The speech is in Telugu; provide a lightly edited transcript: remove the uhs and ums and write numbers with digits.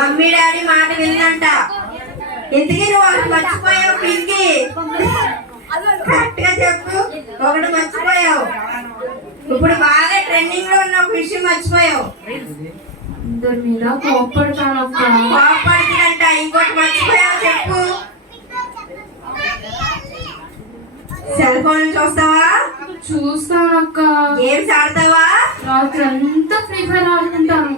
మమ్మీ డాడీ మాట విందంట. ఇంతకీ నువ్వు ఒకటి మర్చిపోయావు పింకి, కరెక్ట్ గా చెప్పు. ఒకటి మర్చిపోయావు. ఇప్పుడు బాగా ట్రెండింగ్ లో ఉన్న ఒక విషయం మర్చిపోయావు. కోపడుతుందంట. ఇంకోటి మర్చిపోయావు చెప్పు. సెల్ ఫోన్ చూస్తావా? చూస్తాను అక్క. గేమ్స్ ఆడతావా? రాత్రి అంతా ఫ్రీ ఫైర్ ఆడుకుంటాను.